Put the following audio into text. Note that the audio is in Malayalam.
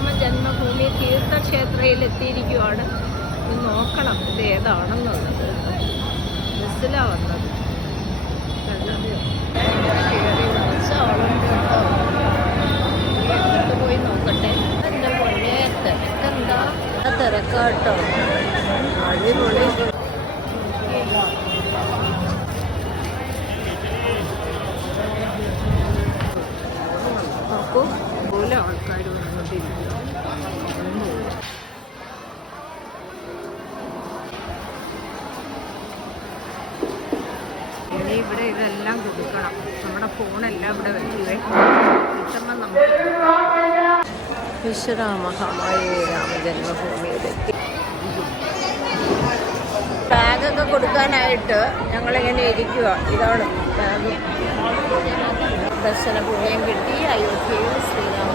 ശ്രീരാമ ജന്മഭൂമി തീർത്ഥക്ഷേത്രയിൽ എത്തിയിരിക്കുവാണ്. നോക്കണം ഇത് ഏതാണെന്നുള്ളത്. ബസ്സിലാണ് വന്നത്. പോയി നോക്കട്ടെ. എൻ്റെ പൊന്നേ തിരക്കെന്താ തിരക്കാട്ടോ. അടിപൊളി. നോക്കൂ പോലെ ആൾക്കാർ വന്നുകൊണ്ടിരിക്കും. ഇനി ഇവിടെ ഇതെല്ലാം കൊടുക്കണം. നമ്മുടെ ഫോണെല്ലാം ഇവിടെ വെക്കുവേ. കിട്ടുമ്പോൾ നമുക്ക് വിശ്വരാമഹാമായ രാമജന്മഭൂമിയിലെത്തി. ബാഗൊക്കെ കൊടുക്കാനായിട്ട് ഞങ്ങളിങ്ങനെ ഇരിക്കുക. ഇതാണ് ബാഗ്. ദർശന പുണ്യം കിട്ടി. അയോധ്യയിൽ ശ്രീരാമ